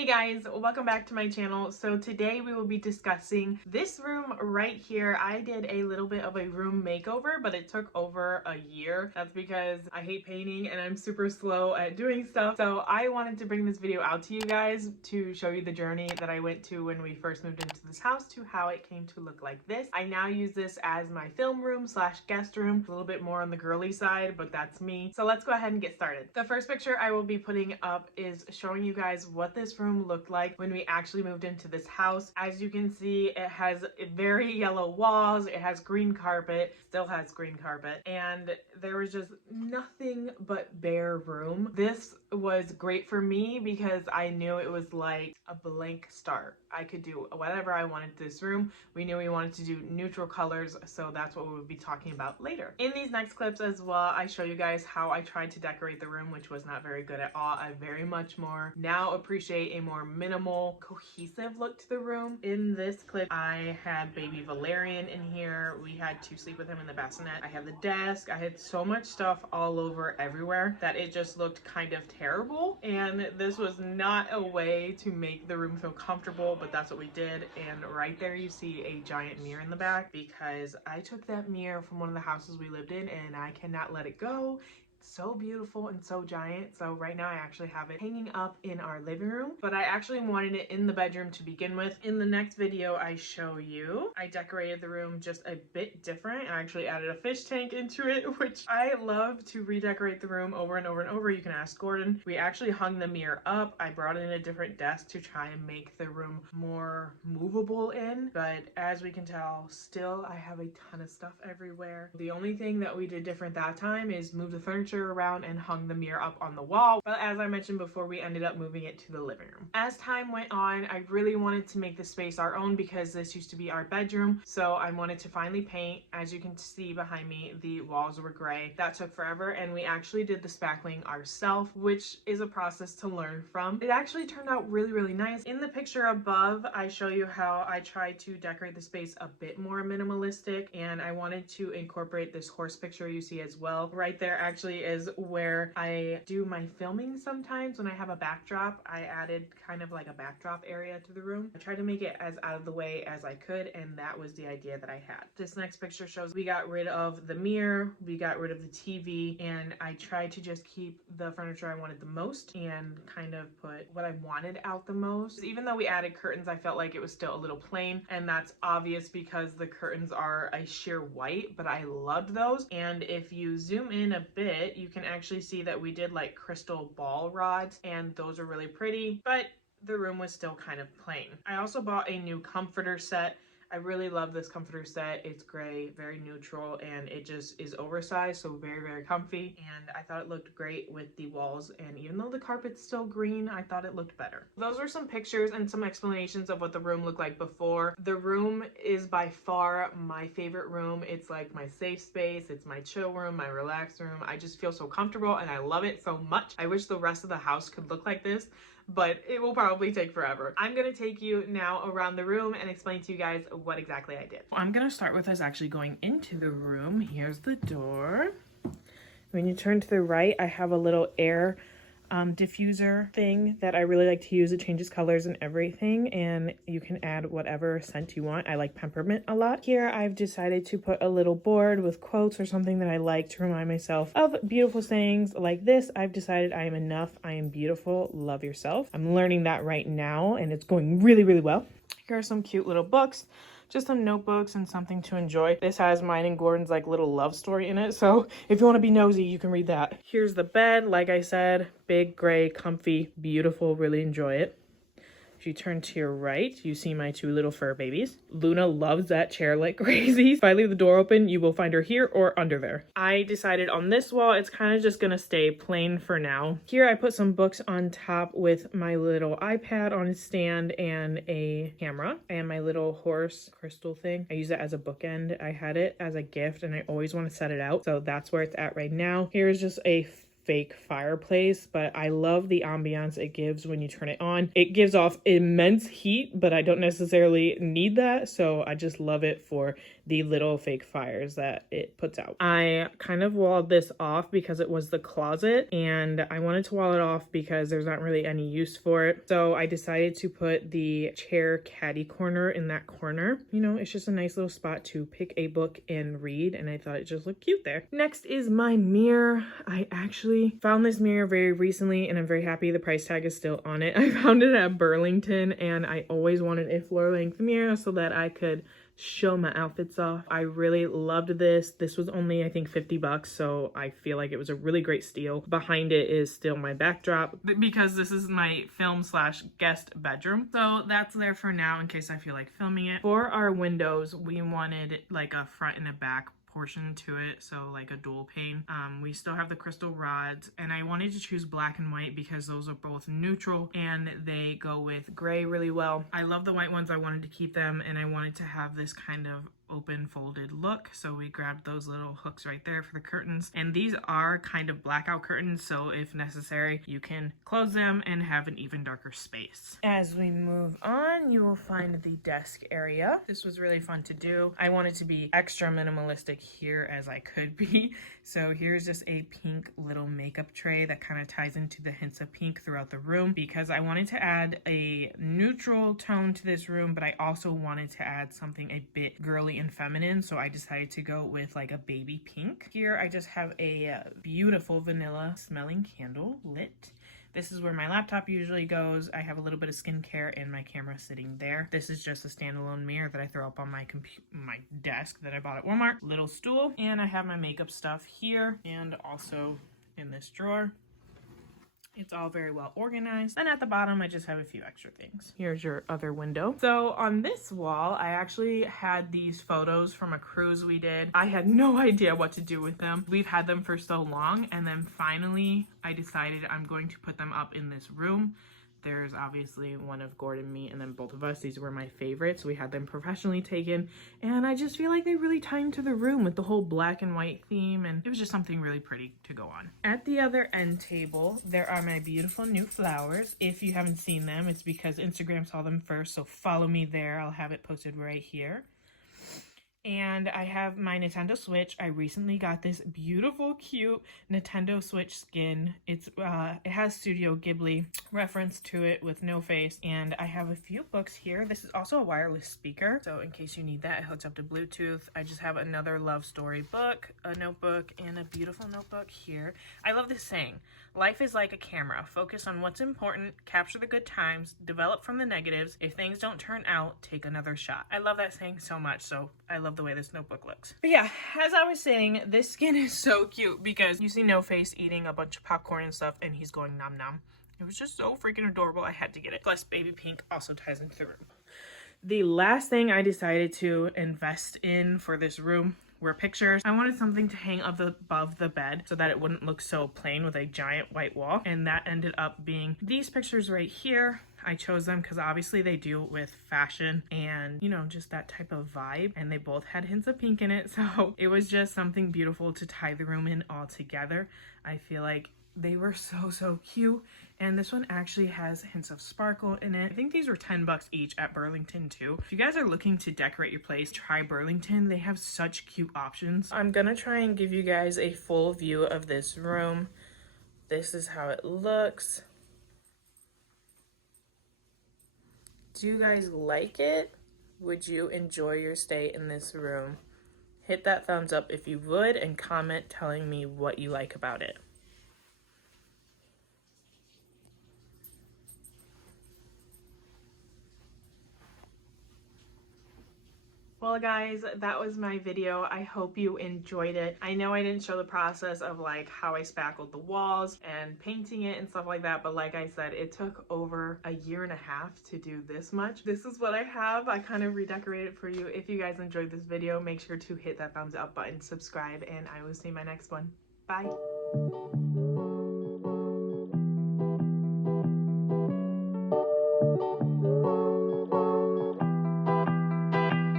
Hey guys, welcome back to my channel. So today we will be discussing this room right here. I did a little bit of a room makeover, but it took over a year. That's because I hate painting and I'm super slow at doing stuff. So I wanted to bring this video out to you guys to show you the journey that I went to when we first moved into this house to how it came to look like this. I now use this as my film room slash guest room, a little bit more on the girly side, but that's me. So let's go ahead and get started. The first picture I will be putting up is showing you guys what this room looked like when we actually moved into this house. As you can see, it has very yellow walls, it has green carpet, still has green carpet, and there was just nothing but bare room. This was great for me because I knew it was like a blank start. I could do whatever I wanted to this room. We knew we wanted to do neutral colors, so that's what we would be talking about later. In these next clips as well, I show you guys how I tried to decorate the room, which was not very good at all. I very much more now appreciate a more minimal, cohesive look to the room. In this clip, I had baby Valerian in here. We had to sleep with him in the bassinet. I had the desk. I had so much stuff all over everywhere that it just looked kind of terrible. And this was not a way to make the room feel comfortable, but that's what we did. And right there you see a giant mirror in the back because I took that mirror from one of the houses we lived in and I cannot let it go. So beautiful and so giant. So right now I actually have it hanging up in our living room, but I actually wanted it in the bedroom to begin with. In the next video I show you, I decorated the room just a bit different. I actually added a fish tank into it, which I love to redecorate the room over and over and over. You can ask Gordon. We actually hung the mirror up. I brought in a different desk to try and make the room more movable in, but as we can tell, still I have a ton of stuff everywhere. The only thing that we did different that time is move the furniture around and hung the mirror up on the wall. But as I mentioned before, we ended up moving it to the living room. As time went on, I really wanted to make the space our own because this used to be our bedroom. So I wanted to finally paint. As you can see behind me, the walls were gray. That took forever, and we actually did the spackling ourselves, which is a process to learn from. It actually turned out really, really nice. In the picture above, I show you how I tried to decorate the space a bit more minimalistic, and I wanted to incorporate this horse picture you see as well. Right there actually is where I do my filming sometimes. When I have a backdrop, I added kind of like a backdrop area to the room. I tried to make it as out of the way as I could, and that was the idea that I had. This next picture shows we got rid of the mirror, we got rid of the TV, and I tried to just keep the furniture I wanted the most and kind of put what I wanted out the most. Even though we added curtains, I felt like it was still a little plain, and that's obvious because the curtains are a sheer white, but I loved those. And if you zoom in a bit, you can actually see that we did like crystal ball rods, and those are really pretty, but the room was still kind of plain. I also bought a new comforter set. I really love this comforter set. It's gray, very neutral, and it just is oversized, so very, very comfy. And I thought it looked great with the walls, and even though the carpet's still green, I thought it looked better. Those were some pictures and some explanations of what the room looked like before. The room is by far my favorite room. It's like my safe space. It's my chill room, my relaxed room. I just feel so comfortable and I love it so much. I wish the rest of the house could look like this, but it will probably take forever. I'm gonna take you now around the room and explain to you guys what exactly I did. I'm gonna start with us actually going into the room. Here's the door. When you turn to the right, I have a little air diffuser thing that I really like to use. It changes colors and everything, and you can add whatever scent you want. I like peppermint a lot. Here I've decided to put a little board with quotes or something that I like to remind myself of beautiful sayings like this. I've decided I am enough, I am beautiful, love yourself. I'm learning that right now and it's going really, really well. Here are some cute little books. Just some notebooks and something to enjoy. This has mine and Gordon's like little love story in it, so if you want to be nosy, you can read that. Here's the bed. Like I said, big, gray, comfy, beautiful, really enjoy it. If you turn to your right, you see my two little fur babies. Luna loves that chair like crazy. If I leave the door open, you will find her here or under there. I decided on this wall, it's kind of just gonna stay plain for now. Here I put some books on top with my little iPad on its stand and a camera and my little horse crystal thing. I use it as a bookend. I had it as a gift and I always want to set it out. So that's where it's at right now. Here's just a fake fireplace, but I love the ambiance it gives when you turn it on. It gives off immense heat, but I don't necessarily need that, so I just love it for the little fake fires that it puts out. I kind of walled this off because it was the closet, and I wanted to wall it off because there's not really any use for it. So I decided to put the chair caddy corner in that corner. You know, it's just a nice little spot to pick a book and read, and I thought it just looked cute there. Next is my mirror. I actually found this mirror very recently, and I'm very happy the price tag is still on it. I found it at Burlington, and I always wanted a floor-length mirror so that I could show my outfits off. I really loved this. This was only, I think, 50 bucks, so I feel like it was a really great steal. Behind it is still my backdrop because this is my film slash guest bedroom. So that's there for now in case I feel like filming it. For our windows, we wanted like a front and a back portion to it, so like a dual pane. We still have the crystal rods, and I wanted to choose black and white because those are both neutral and they go with gray really well. I love the white ones. I wanted to keep them, and I wanted to have this kind of open folded look, so we grabbed those little hooks right there for the curtains, and these are kind of blackout curtains, so if necessary you can close them and have an even darker space. As we move on, you will find the desk area. This was really fun to do. I wanted to be extra minimalistic here as I could be, so here's just a pink little makeup tray that kind of ties into the hints of pink throughout the room because I wanted to add a neutral tone to this room, but I also wanted to add something a bit girly and feminine, so I decided to go with like a baby pink. Here I just have a beautiful vanilla smelling candle lit. This is where my laptop usually goes. I have a little bit of skincare and my camera sitting there. This is just a standalone mirror that I throw up on my desk that I bought at Walmart. Little stool, and I have my makeup stuff here and also in this drawer. It's all very well organized. And at the bottom, I just have a few extra things. Here's your other window. So on this wall, I actually had these photos from a cruise we did. I had no idea what to do with them. We've had them for so long, and then finally I decided I'm going to put them up in this room. There's obviously one of Gordon, me, and then both of us. These were my favorites. We had them professionally taken, and I just feel like they really tie into the room with the whole black and white theme, and it was just something really pretty to go on. At the other end table, there are my beautiful new flowers. If you haven't seen them, it's because Instagram saw them first, so follow me there. I'll have it posted right here. And I have my Nintendo Switch. I recently got this beautiful, cute Nintendo Switch skin. It has Studio Ghibli reference to it with no face. And I have a few books here. This is also a wireless speaker, so in case you need that, it hooks up to Bluetooth. I just have another love story book, a notebook, and a beautiful notebook here. I love this saying. Life is like a camera. Focus on what's important, capture the good times, develop from the negatives. If things don't turn out, take another shot. I love that saying so much, so I love the way this notebook looks. But yeah, as I was saying, this skin is so cute because you see No Face eating a bunch of popcorn and stuff, and he's going nom nom. It was just so freaking adorable. I had to get it. Plus, baby pink also ties into the room. The last thing I decided to invest in for this room were pictures. I wanted something to hang above the bed so that it wouldn't look so plain with a giant white wall, and that ended up being these pictures right here. I chose them because obviously they deal with fashion and, you know, just that type of vibe, and they both had hints of pink in it, so it was just something beautiful to tie the room in all together. I feel like they were so cute, and this one actually has hints of sparkle in it. I think these were 10 bucks each at Burlington too. If you guys are looking to decorate your place, try Burlington. They have such cute options. I'm gonna try and give you guys a full view of this room. This is how it looks. Do you guys like it? Would you enjoy your stay in this room? Hit that thumbs up if you would, and comment telling me what you like about it. Well guys, that was my video. I hope you enjoyed it. I know I didn't show the process of like how I spackled the walls and painting it and stuff like that, but like I said, it took over a year and a half to do this much. This is what I have. I kind of redecorated for you. If you guys enjoyed this video, make sure to hit that thumbs up button, subscribe, and I will see you in my next one. Bye.